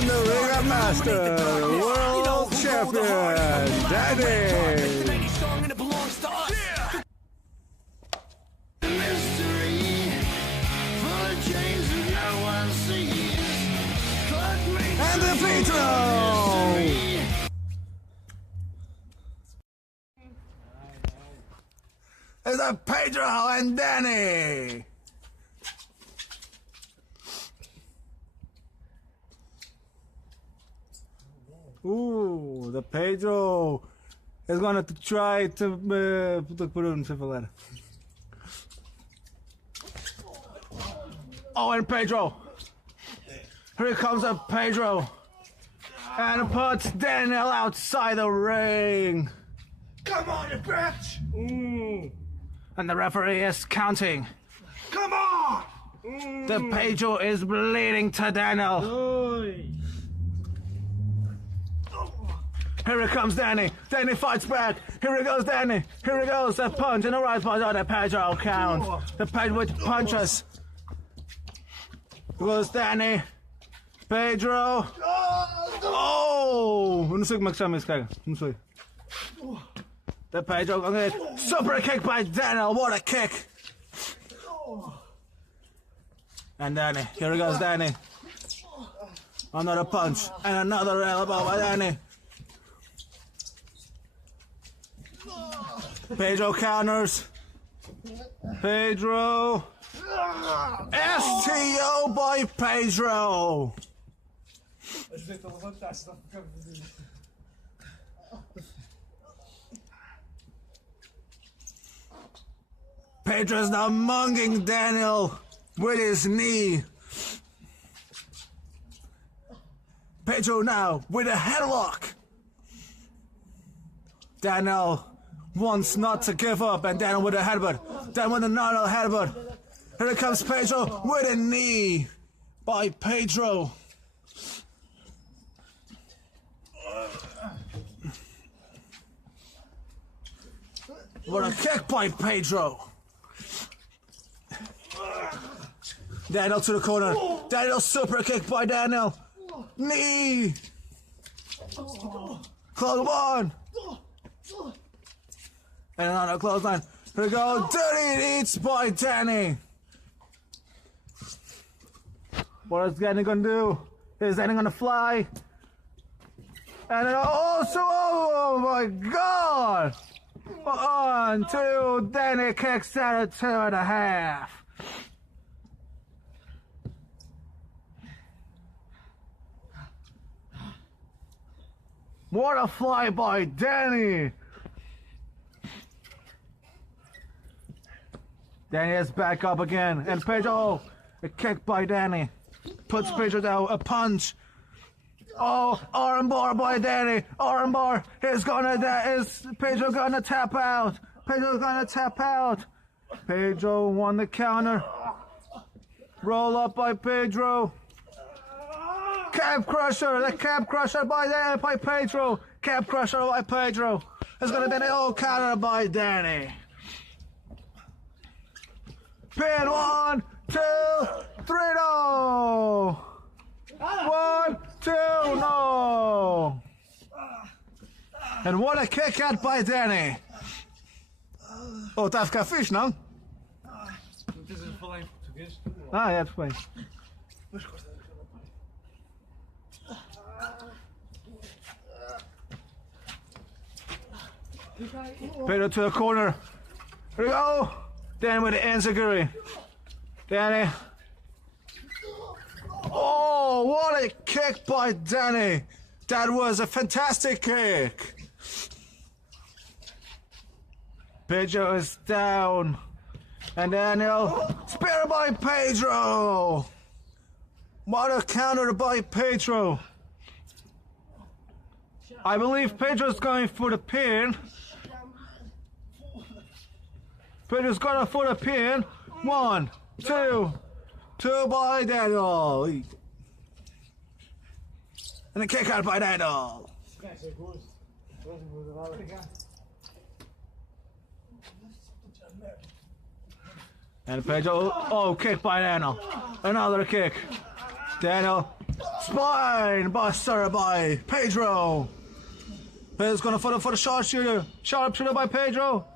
And the ring master, world champion, Danii. And the Pedro. It's a Pedro and Danii. Ooh, the Pedro is gonna try to put it in falar. Oh, and Pedro. Here comes a Pedro. And puts Daniel outside the ring. Come on, you bitch! And the referee is counting. Come on! The Pedro is bleeding to Daniel. Here comes Danii. Danii fights back. Here goes Danii. Here goes the punch and the right punch on the Pedro count. The Pedro with punches. Here goes Danii. Pedro. Oh! Não sei como é que chama esse cara. Não sei. The Pedro gonna get super kick by Daniel. What a kick! And Danii. Here goes Danii. Another punch and another elbow by Danii. Pedro counters. Pedro. STO by Pedro. Pedro's now munging Daniel with his knee. Pedro now with a headlock. Daniel wants not to give up, and Daniel with a headbutt. Daniel with another headbutt. Here comes Pedro with a knee by Pedro. What a kick by Pedro. Daniel to the corner. Daniel super kick by Daniel. Knee. Close one. And another close line. Here we go. Dirty eats by Danii. What is Danii gonna do? Is Danii gonna fly? And then also, oh my god! 1, 2, Danii kicks out at 2.5. What a fly by Danii! Danii is back up again, and Pedro, a kick by Danii, puts Pedro down, a punch. Oh, armbar by Danii, armbar is Pedro gonna tap out? Pedro's gonna tap out. Pedro won the counter. Roll up by Pedro. Cab crusher, the cab crusher by Pedro. Cab crusher by Pedro. It's gonna be an counter by Danii. Pin 1, 2, 3, no! 1, 2, no! And what a kick out by Danii! Oh, tá a ficar fixe, não? Não tens a falar em português? Ah, é, tudo bem. Pedro to the corner. Here we go! Danii with the enziguri. Danii. Oh, what a kick by Danii. That was a fantastic kick. Pedro is down. And Daniel. Spear by Pedro. What a counter by Pedro. I believe Pedro's going for the pin. Pedro's going for the pin. 1, 2, 2 by Daniel. And a kick out by Daniel. And Pedro, oh, kick by Daniel. Another kick. Daniel spine buster by Pedro. He's gonna for the sharpshooter. Sharpshooter by Pedro.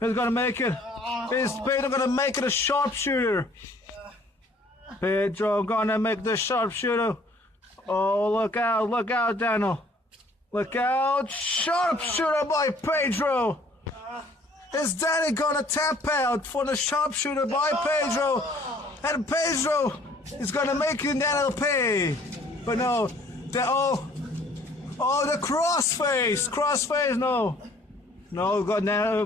He's gonna make it. Is Pedro gonna make it a sharpshooter? Pedro gonna make the sharpshooter. Oh, look out, Daniel. Look out, sharpshooter by Pedro. Is Danii gonna tap out for the sharpshooter by Pedro? And Pedro is gonna make Daniel pay. But no, the crossface, no. No,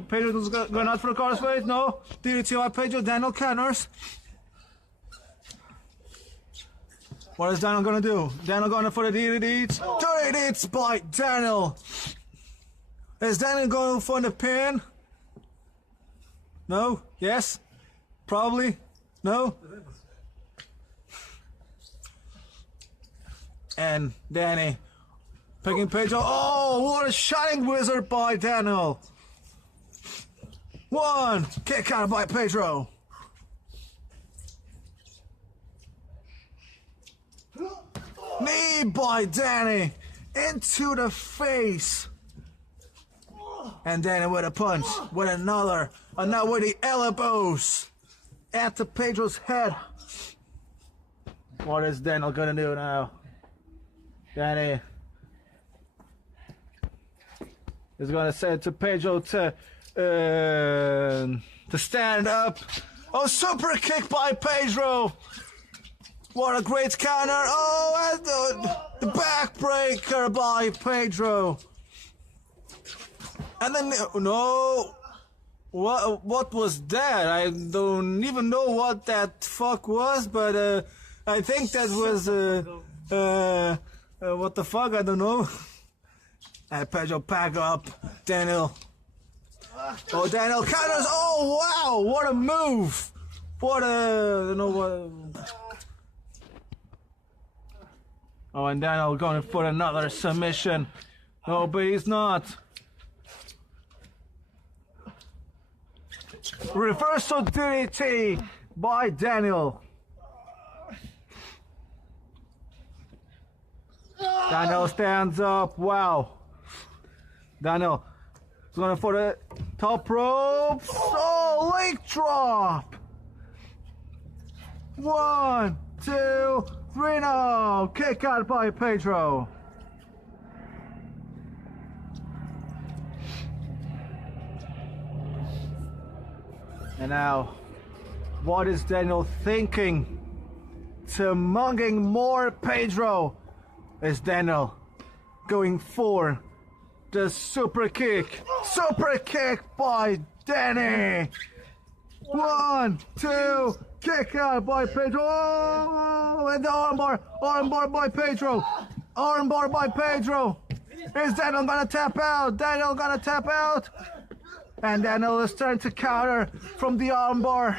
Pedro's going out for the crossface, no. DDT by Pedro, Daniel counters. What is Daniel gonna do? Daniel going for the DDTs? DDTs by Daniel. Is Daniel going for the pin? No? Yes? Probably? No? And Danii picking Pedro. Oh, what a shining wizard by Daniel. One kick out by Pedro. Knee by Danii into the face. And Danii with a punch, with another with the elbows at the Pedro's head. What is Daniel gonna do now? Danii is gonna say to Pedro to stand up. Oh, super kick by Pedro. What a great counter. Oh, and the backbreaker by Pedro. And then, no. What was that? I don't even know what that fuck was, but I think that was what the fuck? I don't know. And Pedro pack up Daniel. Oh, Daniel counters. Oh, wow! What a move! What a I don't know what. Oh, and Daniel going for another submission. No, but he's not. Reversal DDT by Daniel. Daniel stands up. Wow. Daniel is going for the top rope. Oh, leg drop. 1, 2, 3, no. Kick out by Pedro. And now, what is Daniel thinking? To munging more Pedro. Is Daniel going for the super kick? Super kick by Danii. 1, 2, kick out by Pedro. Oh, and the armbar by Pedro. Armbar by Pedro. Is Daniel gonna tap out? Daniel gonna tap out? And Daniel is trying to counter from the armbar.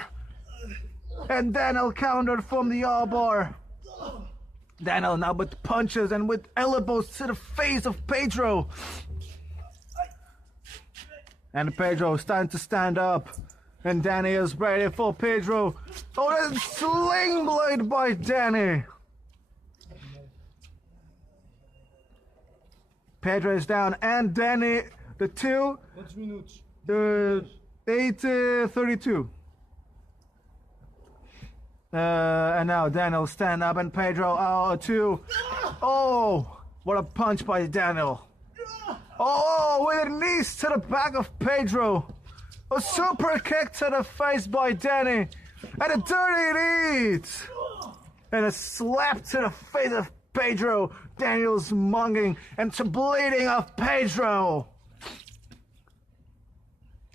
And Daniel countered from the armbar. Daniel now with punches and with elbows to the face of Pedro. And Pedro is starting to stand up. And Danii is ready for Pedro. Oh, that's sling blade by Danii. Pedro is down and Danii, the two. 8:32. And now Daniel stand up and Pedro two. Oh, what a punch by Daniel. Oh, with a knees to the back of Pedro. A super kick to the face by Danii. And a dirty knee. And a slap to the face of Pedro. Daniel's munging and to bleeding of Pedro.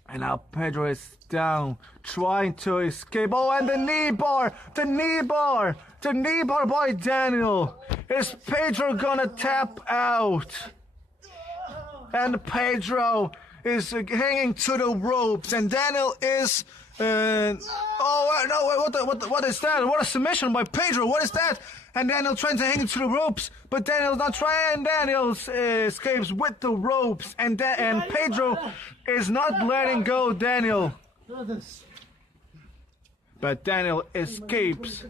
And now Pedro is down, trying to escape. Oh, and the knee bar by Daniel. Is Pedro gonna tap out? And Pedro is hanging to the ropes, and Daniel is. What is that? What a submission by Pedro! What is that? And Daniel trying to hang to the ropes, but Daniel's not trying. Daniel escapes with the ropes, and Pedro is not letting go Daniel. But Daniel escapes.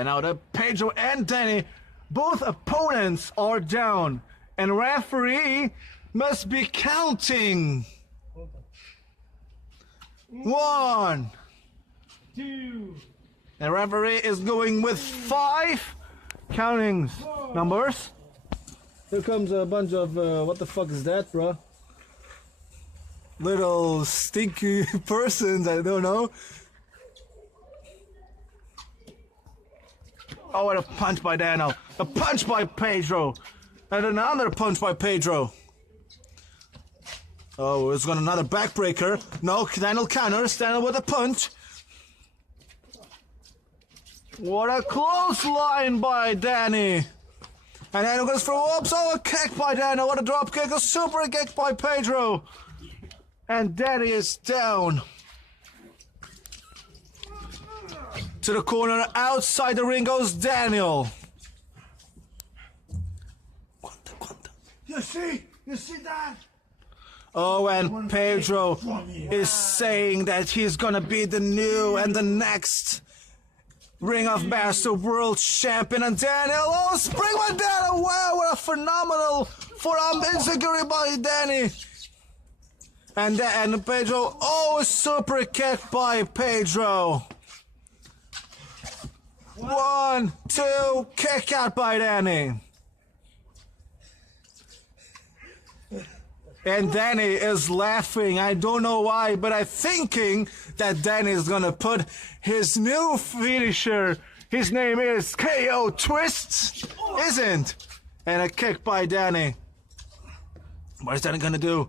And now the Pedro and Danii, both opponents are down. And referee must be counting. 1, 2. and referee is going with 5 countings numbers. Here comes a bunch of what the fuck is that, bro? Little stinky persons, I don't know. Oh, and a punch by Daniel. A punch by Pedro. And another punch by Pedro. Oh, it's got another backbreaker. No, Daniel counters. Daniel with a punch. What a close line by Danii. And Daniel goes for whoops. Oh, a kick by Daniel. What a drop kick. A super kick by Pedro. And Danii is down. To the corner. Outside the ring goes Daniel. You see that? Oh, and Pedro is saying that he's gonna be the new and the next Ring of Master World Champion. And Daniel, oh, spring by Daniel! Wow, what a phenomenal forearm insecurity by Danii. And Pedro, oh, a super kick by Pedro. 1, 2, kick out by Danii. And Danii is laughing. I don't know why, but I'm thinking that Danii is gonna put his new finisher. His name is KO Twists, isn't? And a kick by Danii. What is Danii gonna do?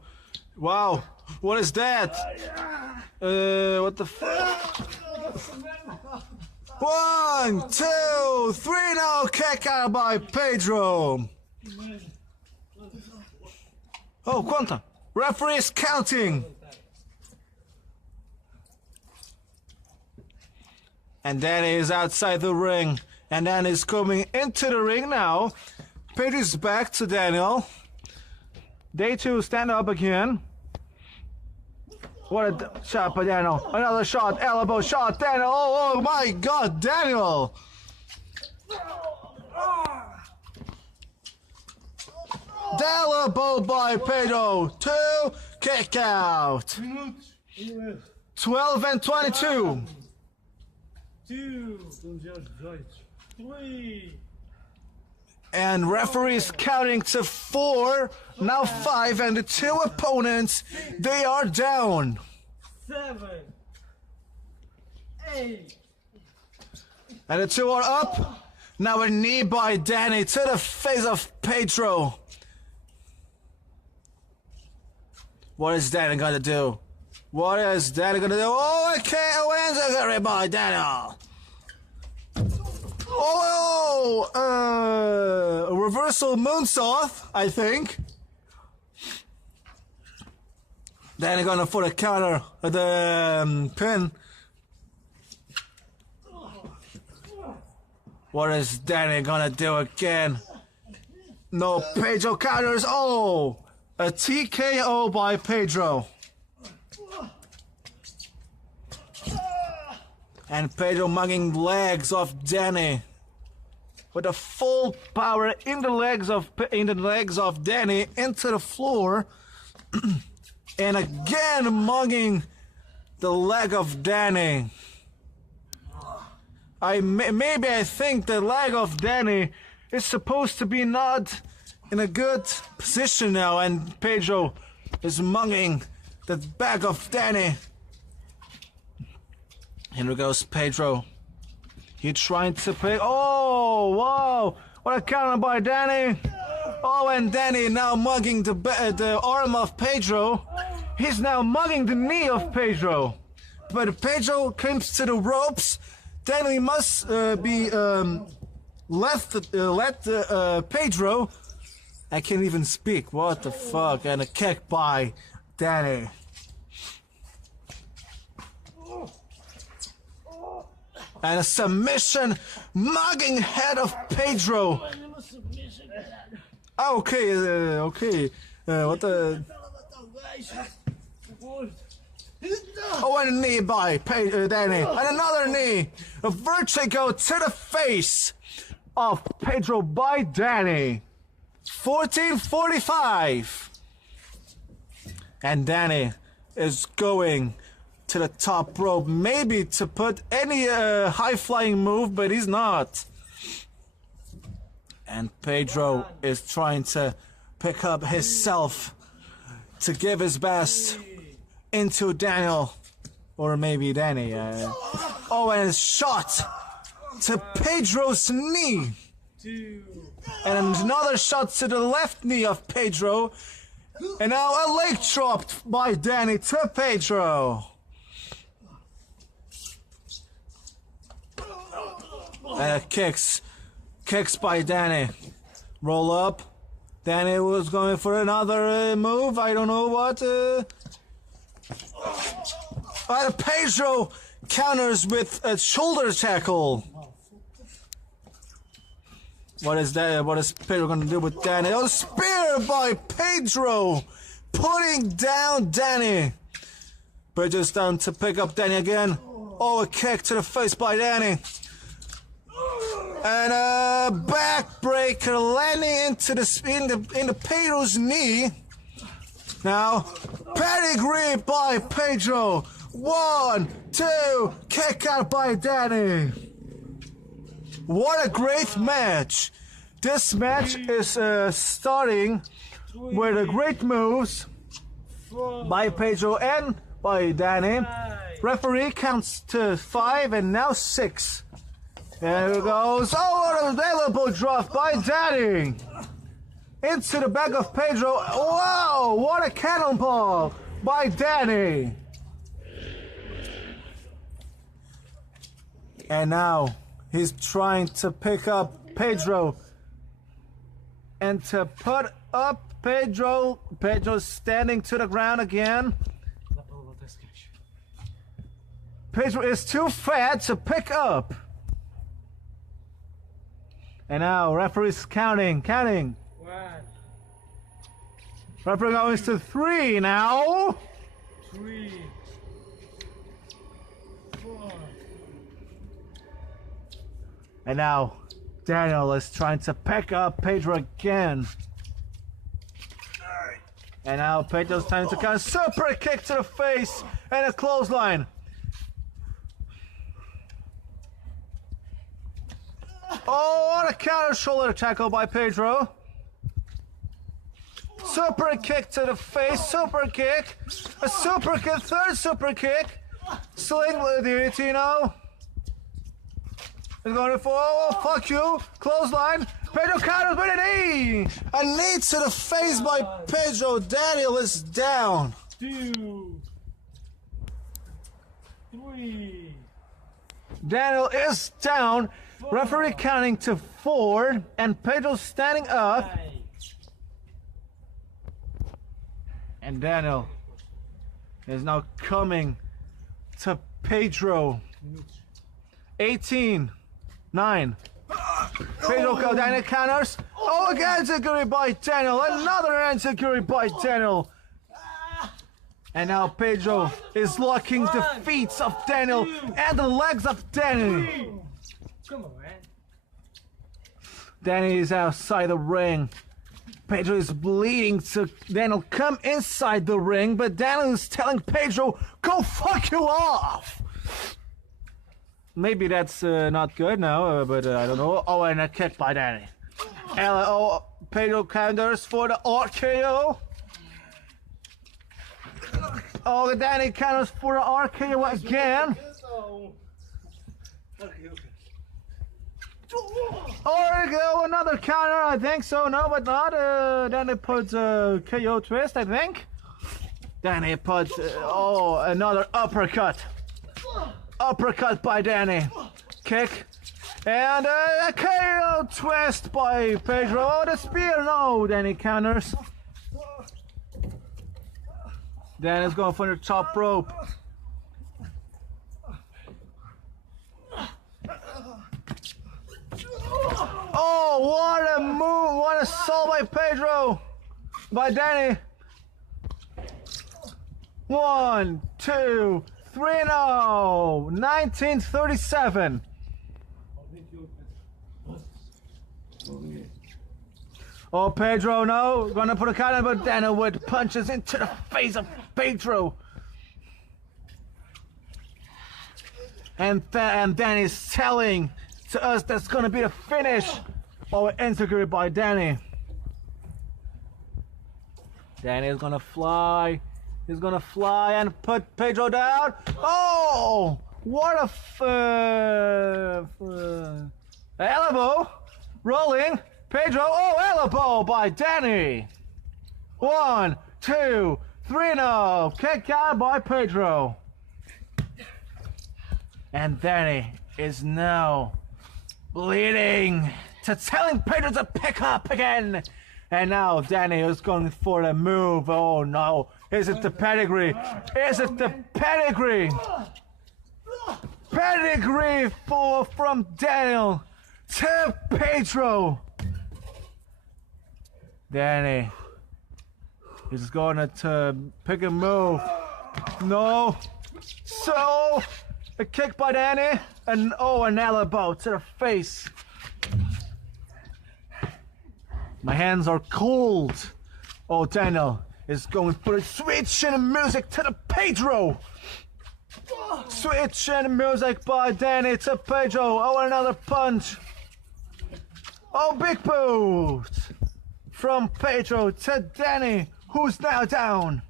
Wow, what is that? What the fuck? 1, 2, 3, now kick out by Pedro. Oh, quanta? Referee is counting. And Danii is outside the ring. And Danii is coming into the ring now. Pedro is back to Daniel. They two stand up again. What a shot by Daniel. Another shot, elbow shot, Daniel. Oh my God, Daniel. Elbow by Pedro. 2, kick out. 12 and 22. 2, 3. And referees counting to 4, now 5, and the 2 opponents, they are down. 7, 8. And the 2 are up. Now a knee by Danii to the face of Pedro. What is Danii gonna do? What is Danii gonna do? Oh, okay, a by Daniel. A reversal moonsault, I think. Danii gonna put a counter at the pin. What is Danii gonna do again? No, Pedro counters. Oh, a TKO by Pedro. And Pedro mugging legs of Danii with a full power in the legs of Danii into the floor, and again mugging the leg of Danii. Maybe I think the leg of Danii is supposed to be not in a good position now, and Pedro is mugging the back of Danii. Here goes Pedro. He trying to play. Oh, wow! What a counter by Danii! Oh, and Danii now mugging the arm of Pedro. He's now mugging the knee of Pedro. But Pedro comes to the ropes. Danii must let Pedro. I can't even speak. What the fuck? And a kick by Danii. And a submission, mugging head of Pedro. Ah, okay, okay. What the? Oh, and a knee by Danii. And another knee. A vertigo to the face of Pedro by Danii. 14:45. And Danii is going to the top rope, maybe to put any high-flying move, but he's not. And Pedro is trying to pick up himself to give his best into Daniel, or maybe Danii. Oh, and a shot to Pedro's knee. 2. And another shot to the left knee of Pedro. And now a leg drop by Danii to Pedro. And kicks by Danii. Roll up. Danii was going for another move. I don't know what. And Pedro counters with a shoulder tackle. What is that? What is Pedro going to do with Danii? Oh, spear by Pedro, putting down Danii. Pedro's down to pick up Danii again. Oh, a kick to the face by Danii. And a backbreaker landing into the Pedro's knee. Now, pedigree by Pedro. 1, 2, kick out by Danii. What a great match. This match is starting with the great moves by Pedro and by Danii. Referee counts to 5 and now 6. There it goes. Oh, what an available drop by Danii. Into the back of Pedro. Wow, what a cannonball by Danii. And now he's trying to pick up Pedro and to put up Pedro. Pedro's standing to the ground again. Pedro is too fat to pick up. And now referee's counting. 1. Referee goes to 3 now. 3. 4. And now Daniel is trying to pick up Pedro again. And now Pedro's trying to count. Super kick to the face and a clothesline. Oh, what a counter shoulder tackle by Pedro. Super kick to the face, super kick. A super kick, third super kick. Sling with the Tino. He's going for, oh, fuck you. Clothesline. Pedro counters with a knee. A knee to the face by Pedro. Daniel is down. 2. 3. Daniel is down. Referee counting to 4. And Pedro standing up. 5. And Daniel is now coming to Pedro. 18. 9. Pedro Daniel counters. Oh, again, insecurity by Daniel. Another insecurity by Daniel. And now Pedro is locking the feet of Daniel and the legs of Danii. Come on, man. Danii is outside the ring. Pedro is bleeding, so Daniel come inside the ring, but Daniel is telling Pedro, go fuck you off! Maybe that's not good now, but I don't know. Oh, and a kick by Danii. Oh, Pedro counters for the RKO. Oh, Danii counters for the RKO again. Oh, another counter, I think so. No, but not. Danii puts a KO twist, I think. Danii puts, another uppercut. Uppercut by Danii. Kick. And a KO twist by Pedro. Oh, the spear. No, Danii counters. Danii's going for the top rope. Oh, what a move. What a assault by Pedro. By Danii. 1, 2, 3, no. 1937. Oh, Pedro, no. Gonna put a count in, but Daniel with punches into the face of Pedro. And Danny's telling to us that's gonna be the finish. Oh, executed by Danii. Danii is gonna fly. He's gonna fly and put Pedro down. Oh! What a elbow. Rolling. Pedro. Oh, elbow by Danii. 1, 2, 3, no. Kick out by Pedro. And Danii is now bleeding to telling Pedro to pick up again. And now Danii is going for the move. Oh no. Is it the pedigree? Is it the pedigree? Pedigree from Daniel to Pedro. Danii is going to pick a move. No. So, a kick by Danii. And oh, an elbow to the face. My hands are cold. Oh, Daniel is going for a switch in music to the Pedro. Switch in music by Danii to Pedro. Oh, another punch. Oh, big boot from Pedro to Danii, who's now down.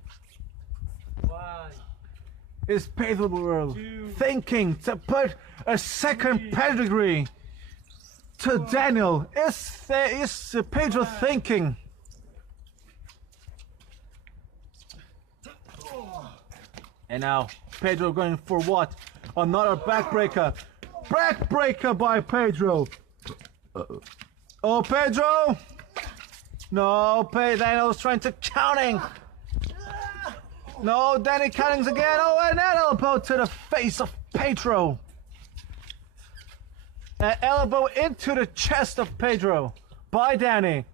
1, Is Pedro 2, thinking to put a second pedigree to Daniel? Is Pedro thinking? And now Pedro going for what? Another backbreaker. Backbreaker by Pedro. Oh, Pedro! No, Daniel's trying to counting. No, Danii counting again. Oh, and an elbow to the face of Pedro. An elbow into the chest of Pedro by Danii.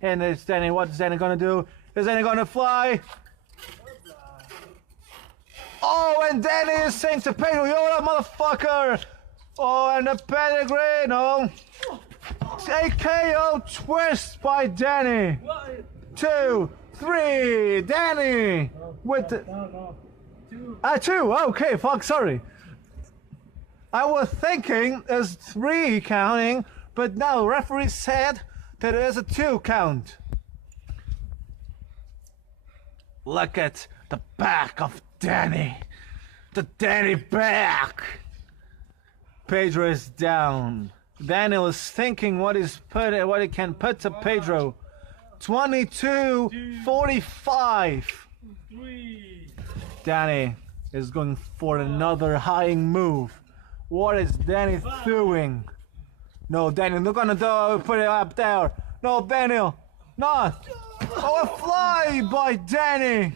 And it's Danii. What's Danii gonna do? Is Danii gonna fly? Oh, and Danii is saying to Pedro, "Yo, that motherfucker!" Oh, and the pedigree, no. A KO twist by Danii. 2, 3, Danii with the... no. 2, okay, fuck, sorry. I was thinking there's 3 counting, but now referee said that there's a 2 count. Look at the back of Danii. The Danii back. Pedro is down. Daniel is thinking what he can put to Pedro. 22-45. 3. Danii is going for another high move. What is Danii doing? No, Daniel, not gonna do. Put it up there. No, Daniel, not. Oh, a fly by Danii.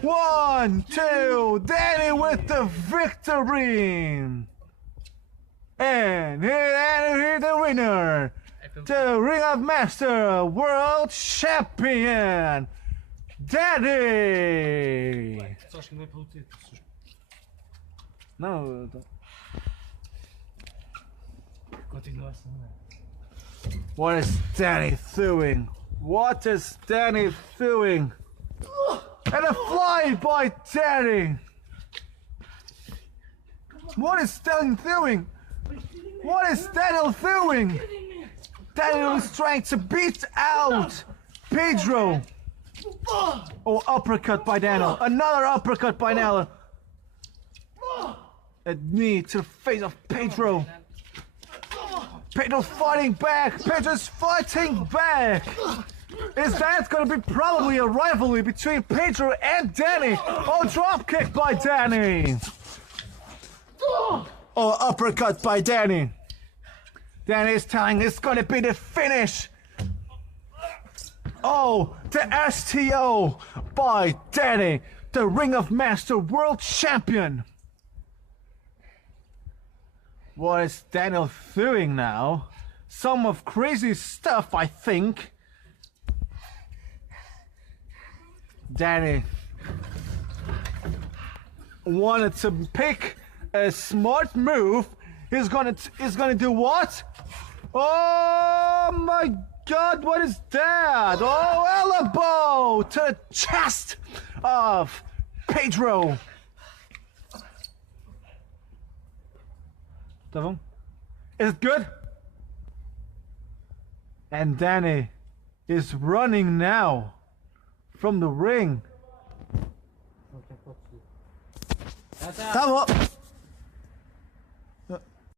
1, 2, Danii with the victory. And here the winner, the Ring of Master World Champion, Danii. No. What is Danii doing? What is Danii doing? And a fly by Danii. What is Danii doing? What is Daniel doing? Daniel is trying to beat out Pedro. Oh, uppercut by Daniel. Another uppercut by Daniel. A knee to the face of Pedro. Pedro's fighting back. Pedro's fighting back. Is that going to be probably a rivalry between Pedro and Danii? Oh, drop kick by Danii. Oh, uppercut by Danii. Danii is telling it's going to be the finish. Oh, the STO by Danii, the Ring of Master World Champion. What is Daniel doing now? Some of crazy stuff, I think. Danii wanted to pick a smart move. He's gonna do what? Oh my God! What is that? Oh, elbow to the chest of Pedro. Devon, is it good? And Danii is running now from the ring. That's out. Come up.